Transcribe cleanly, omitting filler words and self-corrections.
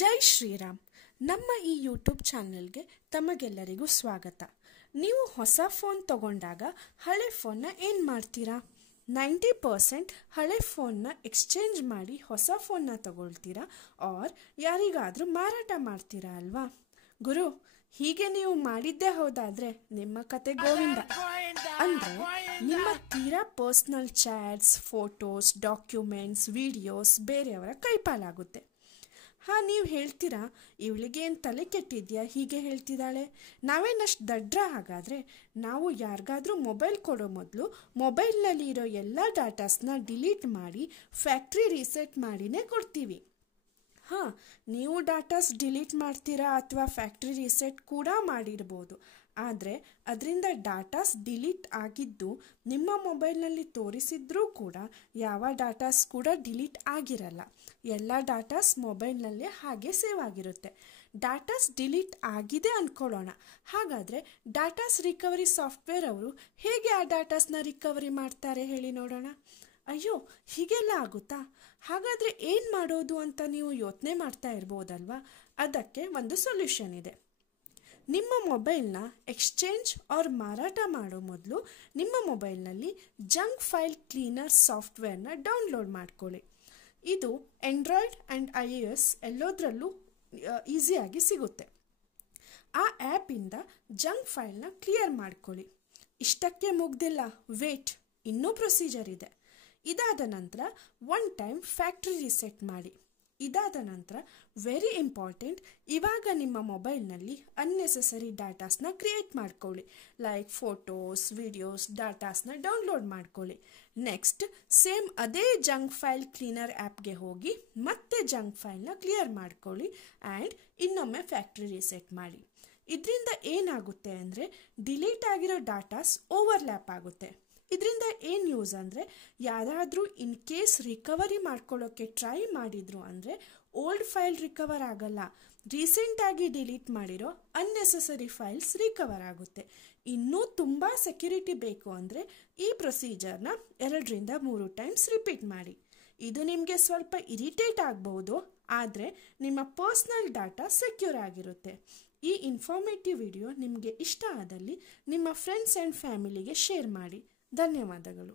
ಜೈ ಶ್ರೀರಾಮ್. ನಮ್ಮ ಈ ಯೂಟ್ಯೂಬ್ ಚಾನೆಲ್ಗೆ ತಮಗೆಲ್ಲರಿಗೂ ಸ್ವಾಗತ. ನೀವು ಹೊಸ ಫೋನ್ ತಗೊಂಡಾಗ ಹಳೆ ಫೋನ್ನ ಏನು ಮಾಡ್ತೀರಾ? 90% ಹಳೆ ಫೋನ್ನ ಎಕ್ಸ್ಚೇಂಜ್ ಮಾಡಿ ಹೊಸ ಫೋನ್ನ ತಗೊಳ್ತೀರಾ ಆರ್ ಯಾರಿಗಾದರೂ ಮಾರಾಟ ಮಾಡ್ತೀರಾ ಅಲ್ವಾ? ಗುರು, ಹೀಗೆ ನೀವು ಮಾಡಿದ್ದೇ ಹೋದಾದರೆ ನಿಮ್ಮ ಕತೆ ಗೋವಿಂದ. ಅಂದರೆ ನಿಮ್ಮ ತೀರಾ personal chats, photos, documents, videos ಬೇರೆಯವರ ಕೈಪಾಲಾಗುತ್ತೆ. ಹಾಂ, ನೀವು ಹೇಳ್ತೀರಾ, ಇವಳಿಗೆ ಏನು ತಲೆ ಕೆಟ್ಟಿದ್ಯಾ ಹೀಗೆ ಹೇಳ್ತಿದ್ದಾಳೆ? ನಾವೇನಷ್ಟು ದಡ್ರ? ಹಾಗಾದರೆ ನಾವು ಯಾರಿಗಾದ್ರೂ ಮೊಬೈಲ್ ಕೊಡೋ ಮೊದಲು ಮೊಬೈಲ್ನಲ್ಲಿ ಇರೋ ಎಲ್ಲ ಡಾಟಾಸ್ನ ಡಿಲೀಟ್ ಮಾಡಿ ಫ್ಯಾಕ್ಟ್ರಿ ರೀಸೆಟ್ ಮಾಡಿನೇ ಕೊಡ್ತೀವಿ. ಹಾಂ, ನೀವು ಡಾಟಾಸ್ ಡಿಲೀಟ್ ಮಾಡ್ತೀರಾ ಅಥವಾ ಫ್ಯಾಕ್ಟ್ರಿ ರೀಸೆಟ್ ಕೂಡ ಮಾಡಿರ್ಬೋದು. ಆದರೆ ಅದರಿಂದ ಡಾಟಾಸ್ ಡಿಲೀಟ್ ಆಗಿದ್ದು ನಿಮ್ಮ ಮೊಬೈಲ್ನಲ್ಲಿ ತೋರಿಸಿದ್ರೂ ಕೂಡ ಯಾವ ಡಾಟಾಸ್ ಕೂಡ ಡಿಲೀಟ್ ಆಗಿರಲ್ಲ. ಎಲ್ಲ ಡಾಟಾಸ್ ಮೊಬೈಲ್ನಲ್ಲೇ ಹಾಗೆ ಸೇವ್ ಆಗಿರುತ್ತೆ. ಡಾಟಾಸ್ ಡಿಲೀಟ್ ಆಗಿದೆ ಅಂದ್ಕೊಳ್ಳೋಣ. ಹಾಗಾದರೆ ಡಾಟಾಸ್ ರಿಕವರಿ ಸಾಫ್ಟ್ವೇರ್ ಅವರು ಹೇಗೆ ಆ ಡಾಟಾಸ್ನ ರಿಕವರಿ ಮಾಡ್ತಾರೆ ಹೇಳಿ ನೋಡೋಣ. ಅಯ್ಯೋ, ಹೀಗೆಲ್ಲ ಆಗುತ್ತಾ? ಹಾಗಾದರೆ ಏನು ಮಾಡೋದು ಅಂತ ನೀವು ಯೋಚನೆ ಮಾಡ್ತಾ ಇರ್ಬೋದಲ್ವಾ? ಅದಕ್ಕೆ ಒಂದು ಸೊಲ್ಯೂಷನ್ ಇದೆ. ನಿಮ್ಮ ಮೊಬೈಲ್ನ ಎಕ್ಸ್ಚೇಂಜ್ ಆರ್ ಮಾರಾಟ ಮಾಡೋ ಮೊದಲು ನಿಮ್ಮ ಮೊಬೈಲ್ನಲ್ಲಿ ಜಂಕ್ ಫೈಲ್ ಕ್ಲೀನರ್ ಸಾಫ್ಟ್ವೇರ್ನ ಡೌನ್ಲೋಡ್ ಮಾಡ್ಕೊಳ್ಳಿ. ಇದು ಆಂಡ್ರಾಯ್ಡ್ ಆ್ಯಂಡ್ iOS ಎಲ್ಲದರಲ್ಲೂ ಈಸಿಯಾಗಿ ಸಿಗುತ್ತೆ. ಆ ಆ್ಯಪಿಂದ ಜಂಕ್ ಫೈಲ್ನ ಕ್ಲಿಯರ್ ಮಾಡ್ಕೊಳ್ಳಿ. ಇಷ್ಟಕ್ಕೆ ಮುಗ್ದಿಲ್ಲ, ವೇಟ್, ಇನ್ನೂ ಪ್ರೊಸೀಜರ್ ಇದೆ. ಇದಾದ ನಂತರ ಒನ್ ಟೈಮ್ ಫ್ಯಾಕ್ಟ್ರಿ ರೀಸೆಟ್ ಮಾಡಿ. ಇದಾದ ನಂತರ ವೆರಿ ಇಂಪಾರ್ಟೆಂಟ್, ಇವಾಗ ನಿಮ್ಮ ಮೊಬೈಲ್ನಲ್ಲಿ ಅನ್ನೆಸೆಸರಿ ಡಾಟಾಸ್ನ ಕ್ರಿಯೇಟ್ ಮಾಡ್ಕೊಳ್ಳಿ. ಲೈಕ್ ಫೋಟೋಸ್, ವಿಡಿಯೋಸ್, ಡಾಟಾಸ್ನ ಡೌನ್ಲೋಡ್ ಮಾಡ್ಕೊಳ್ಳಿ. ನೆಕ್ಸ್ಟ್ ಸೇಮ್ ಅದೇ ಜಂಕ್ ಫೈಲ್ ಕ್ಲೀನರ್ ಆ್ಯಪ್ಗೆ ಹೋಗಿ ಮತ್ತೆ ಜಂಕ್ ಫೈಲ್ನ ಕ್ಲಿಯರ್ ಮಾಡ್ಕೊಳ್ಳಿ ಆ್ಯಂಡ್ ಇನ್ನೊಮ್ಮೆ ಫ್ಯಾಕ್ಟ್ರಿ ರೀಸೆಟ್ ಮಾಡಿ. ಇದರಿಂದ ಏನಾಗುತ್ತೆ ಅಂದರೆ ಡಿಲೀಟ್ ಆಗಿರೋ ಡಾಟಾಸ್ ಓವರ್ಲ್ಯಾಪ್ ಆಗುತ್ತೆ. ಇದರಿಂದ ಏನು ಯೂಸ್ ಅಂದರೆ, ಯಾರಾದರೂ ಇನ್ ಕೇಸ್ ರಿಕವರಿ ಮಾಡ್ಕೊಳ್ಳೋಕ್ಕೆ ಟ್ರೈ ಮಾಡಿದ್ರು ಅಂದರೆ ಓಲ್ಡ್ ಫೈಲ್ ರಿಕವರ್ ಆಗಲ್ಲ. ರೀಸೆಂಟಾಗಿ ಡಿಲೀಟ್ ಮಾಡಿರೋ ಅನ್ನೆಸೆಸರಿ ಫೈಲ್ಸ್ ರಿಕವರ್ ಆಗುತ್ತೆ. ಇನ್ನೂ ತುಂಬ ಸೆಕ್ಯುರಿಟಿ ಬೇಕು ಅಂದರೆ ಈ ಪ್ರೊಸೀಜರ್ನ 2-3 ಟೈಮ್ಸ್ ರಿಪೀಟ್ ಮಾಡಿ. ಇದು ನಿಮಗೆ ಸ್ವಲ್ಪ ಇರಿಟೇಟ್ ಆಗಬಹುದು, ಆದರೆ ನಿಮ್ಮ ಪರ್ಸ್ನಲ್ ಡಾಟಾ ಸೆಕ್ಯೂರ್ ಆಗಿರುತ್ತೆ. ಈ ಇನ್ಫಾರ್ಮೇಟಿವ್ ವಿಡಿಯೋ ನಿಮಗೆ ಇಷ್ಟ ಆದಲ್ಲಿ ನಿಮ್ಮ ಫ್ರೆಂಡ್ಸ್ ಆ್ಯಂಡ್ ಫ್ಯಾಮಿಲಿಗೆ ಶೇರ್ ಮಾಡಿ. ಧನ್ಯವಾದಗಳು.